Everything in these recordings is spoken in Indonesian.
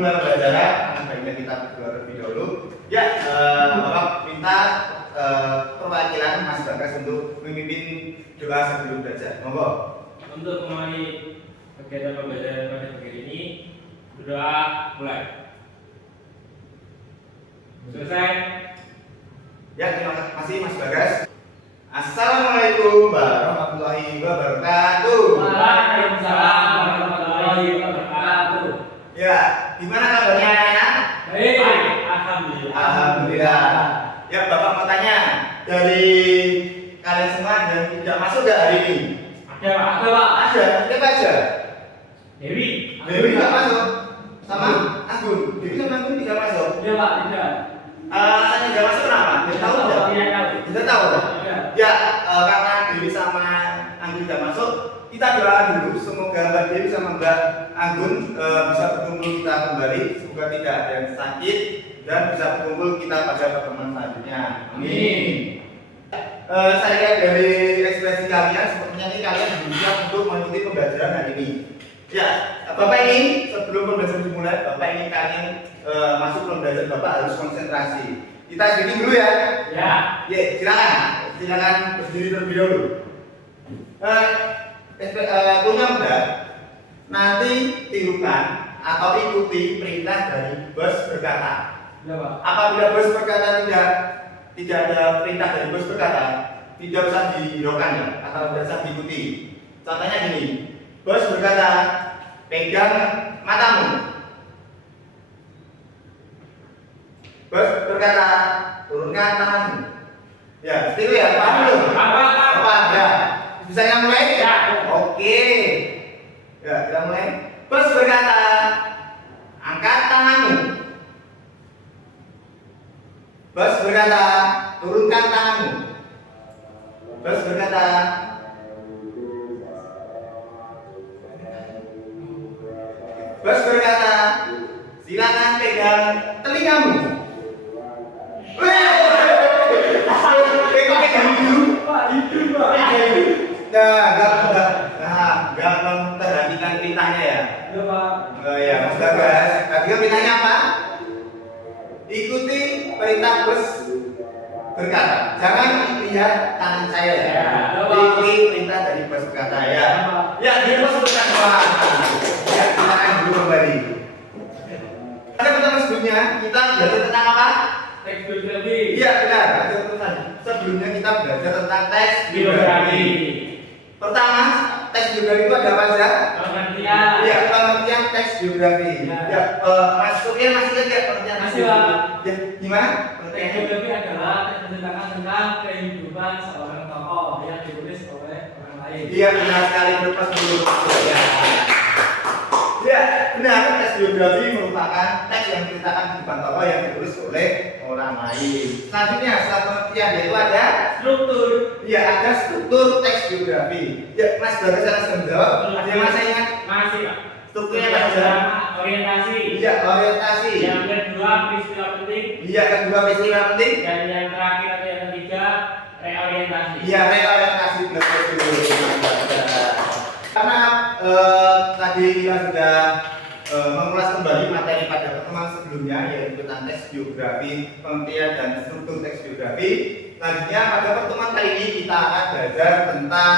mulai pembelajaran, karena baiknya kita berdua terlebih dahulu. Ya, Bapak minta perwakilan Mas Bagas untuk memimpin doa sebelum belajar. Monggo. Untuk memulai kegiatan pembelajaran pada pagi ini, berdoa mulai. Selesai. Ya, terima kasih Mas Bagas. Assalamualaikum warahmatullahi wabarakatuh. Waalaikumsalam warahmatullahi wabarakatuh. Ya, gimana kabarnya anak-anak? Baik, alhamdulillah. Alhamdulillah. Ya, Bapak mau tanya, dari kalian semua ada yang tidak masuk gak hari ini? Ada Pak? Ada Pak? Ada, siapa aja? Dewi. Dewi nggak masuk, sama Anggun. Dewi sama Anggun tidak masuk. Iya Pak, tidak. Alasannya tidak masuk kenapa? Tidak tahu tidak? Tidak tahu. Tidak tahu. Tidak. Ya, karena Dewi sama Anggun tidak masuk, kita doa dulu semoga Mbak Dewi sama Mbak Anggun bisa berkumpul kita kembali. Semoga tidak ada yang sakit dan bisa berkumpul kita pada pertemuan selanjutnya. Amin. Saya lihat dari ekspresi kalian, sepertinya ini kalian berusaha untuk mengikuti pembelajaran hari ini. Ya, Bapak ini sebelum pembelajaran dimulai, Bapak ini kalian masuk pembelajaran Bapak harus konsentrasi. Kita sedikit dulu ya. Ya. Ya, silakan berdiri terlebih dahulu. Punya udah, nanti tirukan atau ikuti perintah dari bos berkata. Ya Pak. Apabila bos berkata tidak ada perintah dari bos berkata, tidak usah dihiraukan ya, atau tidak usah diikuti. Contohnya gini, bos berkata, pegang matamu. Bos berkata, turunkan tanganmu. Ya, seperti itu ya, paham belum? Paham ya. Bisa yang mulai? Ya. Oke. Ya, kita mulai. Bos berkata, angkat tanganmu. Bos berkata, turunkan tanganmu. Bos berkata, bos berkata, silakan pegang telingamu. Pegang dulu. Pak, itu Pak. Enggak memperhatikan perintahnya ya. Ya Pak. Oh ya, Mas Bagas. Tadi perintahnya apa? Ikuti perintah bos berkata. Jangan lihat tangan saya ya. Ya, Ikuti perintah dari bos berkata ya. Ya, dia bos berkata. Ya, silakan dulu kembali. Pada pertemuan sebelumnya kita belajar tentang apa? Teks biografi. Iya benar. Ada pertemuan. Sebelumnya kita belajar tentang teks Biografi. Pertama, teks biografi itu ada apa saja? Pengertian. Ya, pengertian teks biografi. Ya. Ya, masuknya masih ingat ya pengertian teks Masih, Pak. biografi? Ya, gimana? Teks biografi adalah teks menceritakan tentang kehidupan seorang tokoh yang ditulis oleh orang lain. Iya benar sekali, berpas dulu. Ya, benar. Teks biografi merupakan teks yang menceritakan kehidupan tokoh yang ditulis oleh orang lain. Selanjutnya, setelah pengertian yaitu ada Struktur. ya ada struktur teks biografi. Ya, Mas Bagas yang sudah menjawab. Ada yang masih ingat? Masih Pak. Strukturnya Yang apa saja? pertama orientasi. Iya, orientasi. Yang kedua peristiwa penting. Iya, kedua peristiwa penting. Dan yang terakhir atau yang ketiga reorientasi. Iya, reorientasi benar dulu. Karena tadi kita sudah mengulas kembali materi pada pertemuan sebelumnya yaitu tentang teks biografi, pengertian dan struktur teks biografi. Selanjutnya pada pertemuan kali ini kita akan belajar tentang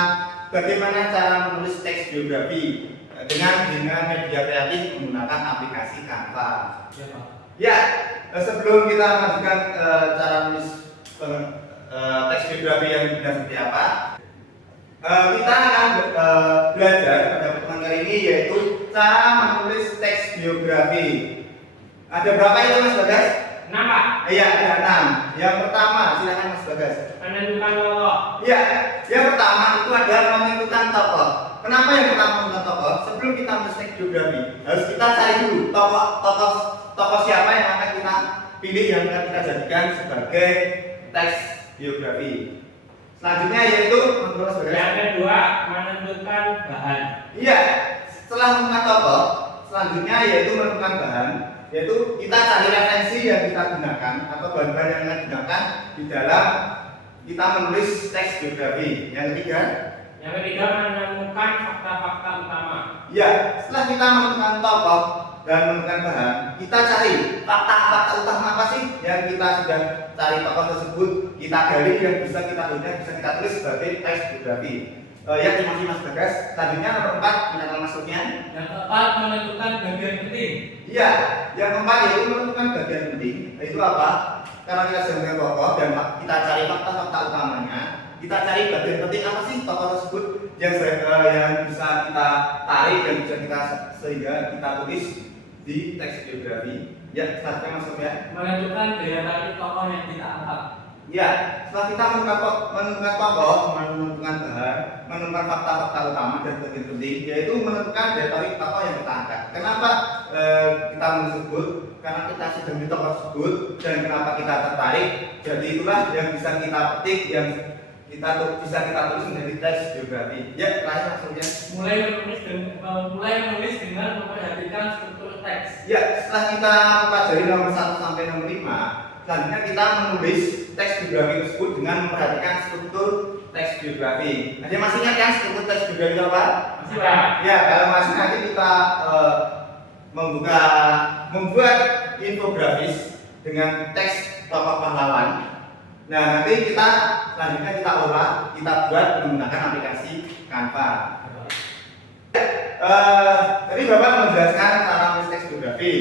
bagaimana cara menulis teks biografi dengan media kreatif menggunakan aplikasi Canva. Ya, Pak. Ya, sebelum kita lanjutkan cara menulis teks biografi yang benar seperti apa, kita akan belajar pada pertemuan kali ini yaitu cara menulis teks biografi. Ada berapa itu Mas Bagas? 6 Pak. Iya, ada 6. Yang pertama, silakan Mas Bagas. Menentukan tokoh. Iya, yang pertama itu adalah menentukan tokoh. Kenapa yang pertama menentukan tokoh? Sebelum kita menulis teks biografi, harus kita cari dulu tokoh siapa yang akan kita pilih yang akan kita jadikan sebagai teks biografi. Selanjutnya yaitu menurut Bagas. Yang kedua menentukan bahan. Iya, setelah menentukan tokoh, selanjutnya yaitu menentukan bahan, yaitu kita cari referensi yang kita gunakan atau bahan-bahan yang kita gunakan di dalam kita menulis teks biografi. Yang ketiga Yang ketiga menemukan fakta-fakta utama. ya, setelah kita menentukan tokoh, dan menemukan bahan, kita cari fakta-fakta utama apa sih yang kita sudah cari tokoh tersebut, kita gali yang bisa kita tulis sebagai teks biografi. Ya, terima kasih Mas Bagas. Selanjutnya nomor 4, minat masuknya. Yang keempat, menentukan bagian penting. Iya, yang keempat yaitu menentukan bagian penting. Itu apa? Karena kita sedang dengan tokoh dan kita cari fakta-fakta utamanya, kita cari bagian penting apa sih tokoh tersebut yang bisa kita tarik dan bisa kita sehingga kita tulis di teks biografi. Ya, selanjutnya masuk ya. Menentukan daya tarik tokoh yang kita angkat. Ya, setelah kita menentukan tokoh, menentukan bahan, menentukan fakta-fakta utama dan bagian penting, yaitu menentukan daya tarik tokoh yang kita angkat. Kenapa kita menyebut? Karena kita sedang di tokoh tersebut dan kenapa kita tertarik. Jadi itulah yang bisa kita petik, yang bisa kita tulis menjadi teks biografi. Ya, terakhir maksudnya. Mulai menulis dengan memperhatikan struktur teks. Ya, setelah kita pelajari nomor 1 sampai nomor 5, selanjutnya kita menulis teks biografi tersebut dengan memperhatikan struktur teks biografi. Nanti masih ingat kan struktur teks biografi apa? Masih Pak. Ya, kalau masih nanti kita membuat infografis dengan teks tokoh pahlawan. Nah, nanti kita selanjutnya kita olah, kita buat menggunakan aplikasi Canva. Tadi Bapak menjelaskan cara menulis teks biografi.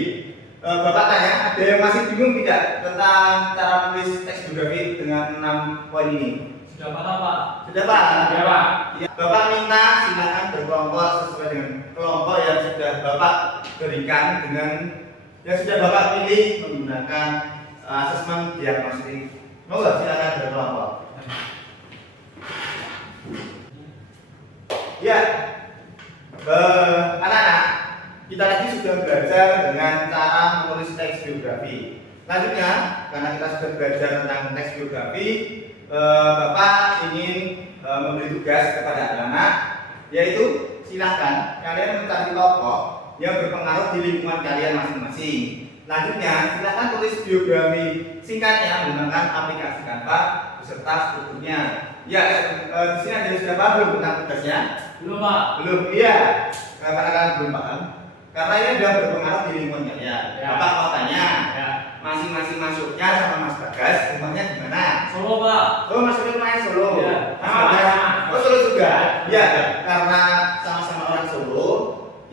Bapak tanya, ada yang masih bingung tidak tentang cara menulis teks biografi dengan 6 poin ini? Sudah paham Pak? Sudah Pak? Sudah Pak. Ya, Bapak minta silakan berkelompok sesuai dengan kelompok yang sudah Bapak berikan dengan yang sudah Bapak pilih menggunakan asesmen diagnostik. Monggo silakan berkelompok. Ya, anak-anak, kita tadi sudah belajar dengan cara menulis teks biografi. Selanjutnya, karena kita sudah belajar tentang teks biografi, Bapak ingin memberi tugas kepada anak-anak, yaitu silahkan kalian mencari tokoh yang berpengaruh di lingkungan kalian masing-masing. Selanjutnya, silahkan tulis biografi singkatnya menggunakan aplikasi Canva beserta strukturnya. Ya, di sini ada yang sudah paham belum tentang tugasnya? Belum Pak. Belum, iya. Karena kalian belum paham. Karena ini sudah berpengaruh di lingkungan kalian. Ya. Bapak mau tanya, Ya. masing-masing masuknya sama Mas Bagas, rumahnya di mana? Solo Pak. Oh, masuknya rumahnya Solo. Ya. Mas Bagas, oh Solo juga. Ya, karena sama-sama orang Solo,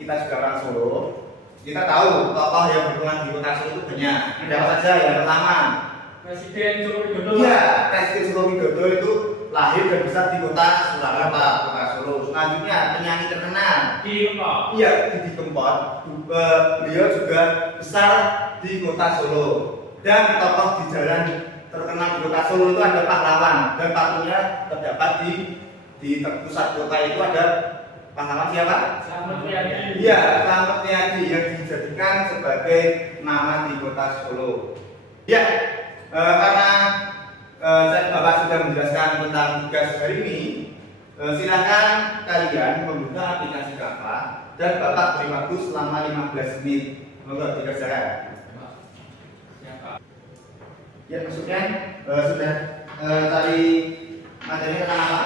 kita juga orang Solo. Kita tahu tokoh yang berpengaruh di kota Solo itu banyak. Ada apa saja? Yang pertama, Presiden Joko Widodo. iya, Presiden Joko Widodo itu lahir dan besar di kota Surakarta, kota Solo. Selanjutnya, penyanyi terkenal. Iya, Didi Kempot. Beliau juga besar di kota Solo. Dan tokoh di jalan terkenal di kota Solo itu ada pahlawan dan patungnya terdapat di pusat kota itu ada pahlawan siapa? Slamet Riyadi. Iya, Slamet Riyadi yang dijadikan sebagai nama di kota Solo. Ya, karena Bapak sudah menjelaskan tentang tugas hari ini, silakan kalian membuka aplikasi Canva dan Bapak beri waktu selama 15 menit. Monggo dikerjakan. Ya, maksudnya sudah tadi materinya tentang apa?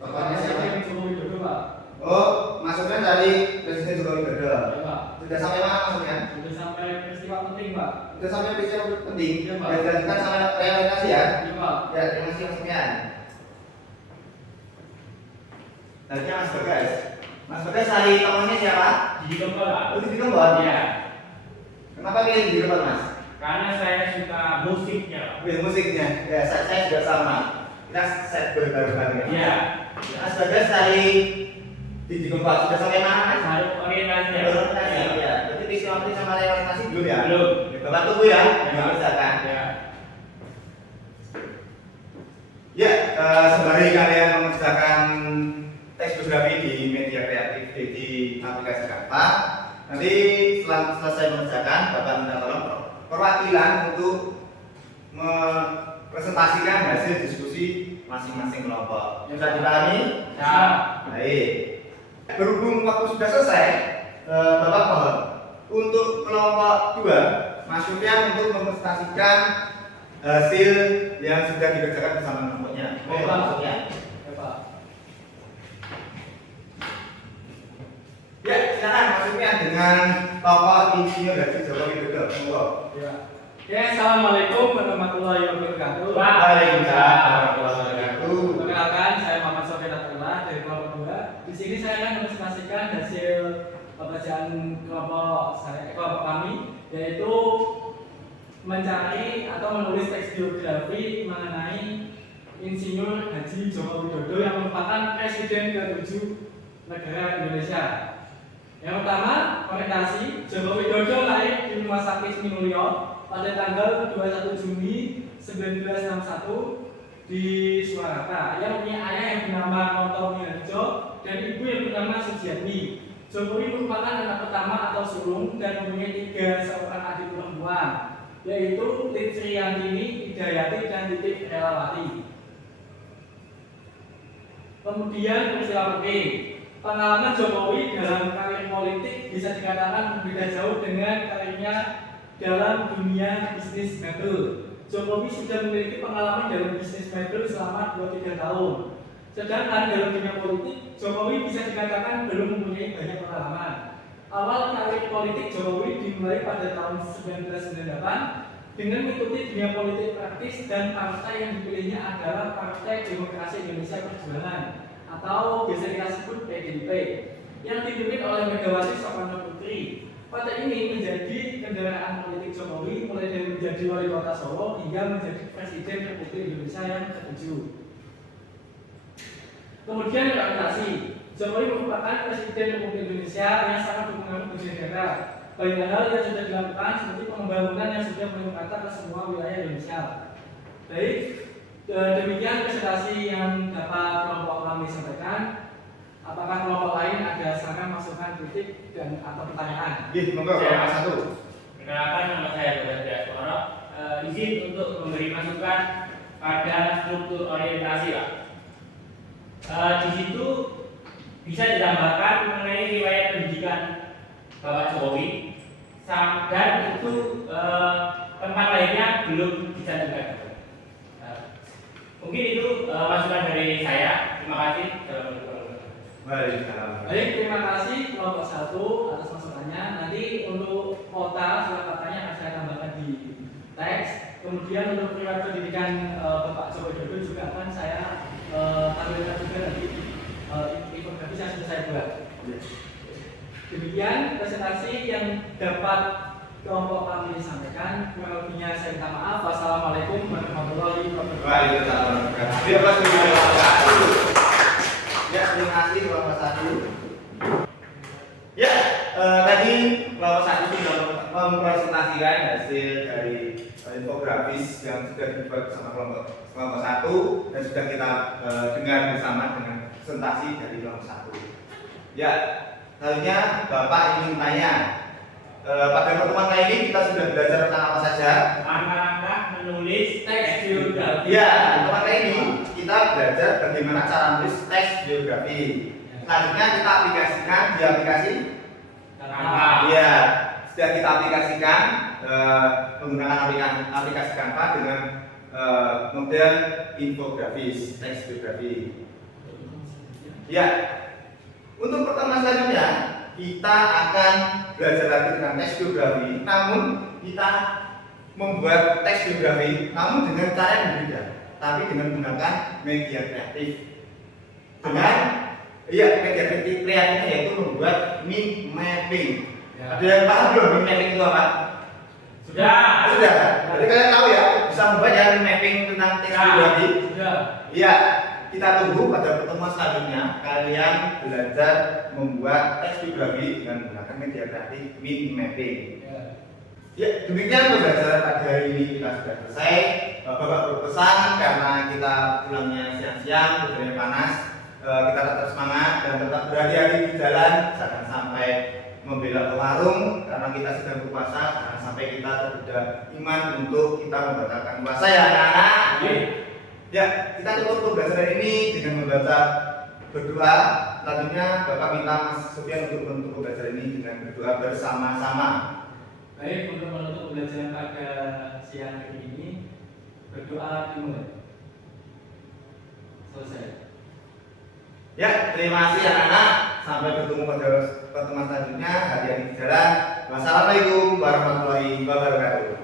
Tokohnya siapa? Presiden Joko Widodo Pak. Oh, maksudnya dari Presiden Joko Widodo. Ya Pak. Sudah sampai mana maksudnya? Sudah sampai peristiwa penting Pak. Sudah sampai peristiwa penting. Iya, Pak. Dan dilanjutkan sampai realisasi ya. Ya Pak. Ya, terima kasih Mas Sofian. Selanjutnya Mas Bagas. Mas Bagas hari tokohnya siapa? Didi Kempot Pak. Oh, Didi Kempot. Iya. Kenapa pilih Didi Kempot Mas? Karena saya suka musiknya. Musiknya. Ya, saya juga sama. Kita set baru-baru. Iya. Mas Bagas hari Didi Kempot sudah sampai mana Mas? Hari orientasi. Orientasi. Ya. Berarti peristiwa penting sama orientasi belum ya? Belum. Ya, Bapak tunggu ya. Ya. Dikerjakan. Ya. Ya, sembari kalian mengerjakan teks biografi di media kreatif di aplikasi Canva, nanti setelah selesai mengerjakan, Bapak minta tolong perwakilan untuk mempresentasikan hasil diskusi masing-masing kelompok. Sudah dipahami? Ya. Baik. Berhubung waktu sudah selesai, Bapak mohon untuk kelompok 2, Mas Sofian untuk mempresentasikan hasil yang sudah dikerjakan bersama kelompoknya. Baik, Pak. Maksudnya. Ya Pak. Ya, dengan tokoh Insinyur Haji Joko Widodo. Monggo. Ya. Ya, assalamualaikum warahmatullahi wabarakatuh. Waalaikumsalam warahmatullahi wabarakatuh. Perkenalkan, saya Muhammad Sofyan Atullah dari kelompok 2. Di sini saya akan menpresentasikan hasil pembacaan kelompok kami, yaitu mencari atau menulis teks biografi mengenai Insinyur Haji Joko Widodo yang merupakan Presiden ke-7 negara Indonesia. Yang pertama, orientasi. Joko Widodo lahir di Rumah Sakit Minulio pada tanggal 21 Juni 1961 di Surakarta. Ia punya ayah yang bernama Noto Miharjo dan ibu yang bernama Sujiatmi. Jokowi merupakan anak pertama atau sulung dan mempunyai 3 seorang adik perempuan, yaitu Litri Yantini, Hidayati, dan Titik Relawati. Kemudian peristiwa penting. Pengalaman Jokowi dalam karir politik bisa dikatakan berbeda jauh dengan karirnya dalam dunia bisnis mebel. Jokowi sudah memiliki pengalaman dalam bisnis mebel selama 2-3 tahun. Sedangkan dalam dunia politik, Jokowi bisa dikatakan belum mempunyai banyak pengalaman. Awal karir politik Jokowi dimulai pada tahun 1998 dengan mengikuti dunia politik praktis, dan partai yang dipilihnya adalah Partai Demokrasi Indonesia Perjuangan atau biasa kita sebut PDIP, yang dipimpin oleh Megawati Soekarno Putri. Partai ini menjadi kendaraan politik Jokowi mulai dari menjadi wali kota Solo hingga menjadi Presiden Republik Indonesia yang ke-7. Kemudian realisasi. Jokowi merupakan Presiden Republik Indonesia yang sangat berpengaruh bagi negara. Banyak hal yang sudah dilakukan seperti pembangunan yang sudah merata ke semua wilayah Indonesia. Baik, demikian presentasi yang dapat kelompok kami sampaikan. Apakah kelompok lain ada saran, masukan, kritik, dan atau pertanyaan? Monggo, kelompok 1. Perkenalkan, nama saya Bagas Diaspora. Izin untuk memberi masukan pada struktur orientasi, Pak. Di situ bisa ditambahkan mengenai riwayat pendidikan Bapak Jokowi, dan itu tempat lainnya belum dicantumkan. Mungkin itu masukan dari saya. Terima kasih. Baik, terima kasih kelompok 1 atas masukannya. Nanti untuk kota Surakartanya akan saya tambahkan di teks. Kemudian untuk riwayat pendidikan Bapak Joko Widodo juga akan saya tampilkan juga nanti infografis yang sudah saya buat. Demikian presentasi yang dapat kelompok kami sampaikan. Kurang lebihnya saya minta maaf. Wassalamualaikum warahmatullahi wabarakatuh. Waalaikumsalam warahmatullahi wabarakatuh. Ya, terima kasih kelompok 1. Ya, tadi kelompok 1 sudah mempresentasikan hasil dari infografis yang sudah dibuat bersama kelompok 1 dan sudah kita dengar bersama dengan presentasi dari kelompok 1. Ya, selanjutnya Bapak ingin tanya, pada pertemuan kali ini kita sudah belajar tentang apa saja? Langkah-langkah menulis teks biografi. Ya, pertemuan kali ini kita belajar bagaimana cara menulis teks biografi. Selanjutnya kita aplikasikan di aplikasi Canva. Iya, sudah kita aplikasikan menggunakan aplikasi Canva dengan model infografis, teks biografi. Ya, untuk pertemuan selanjutnya kita akan belajar lagi tentang teks biografi, namun kita membuat teks biografi namun dengan cara yang berbeda, tapi dengan menggunakan media kreatif. Dengan media kreatif yaitu membuat meme mapping. Ya. Ada yang paham belum meme mapping itu apa? Sudah. Sudah. Jadi kalian tahu ya, bisa membuat ya meme mapping tentang teks biografi. Sudah. Iya, kita tunggu pada pertemuan selanjutnya kalian belajar membuat teks biografi dengan menggunakan media kreatif meme mapping. Ya, demikian pembelajaran pada hari ini kita sudah selesai. Bapak berpesan karena kita pulangnya siang-siang, udaranya panas, kita tetap semangat dan tetap berhati-hati di jalan, jangan sampai membelok ke warung karena kita sedang berpuasa, jangan sampai kita tergoda iman untuk kita membatalkan puasa ya anak-anak. Ya, kita tutup pembelajaran ini dengan membaca berdoa. Selanjutnya Bapak minta Mas Sofyan untuk menutup pembelajaran ini dengan berdoa bersama-sama. Baik, untuk menutup pembelajaran pada siang hari ini, berdoa dimulai. Selesai. Ya, terima kasih anak-anak. Sampai bertemu pada pertemuan selanjutnya. Hati-hati. hati-hati di jalan. Wassalamualaikum warahmatullahi wabarakatuh.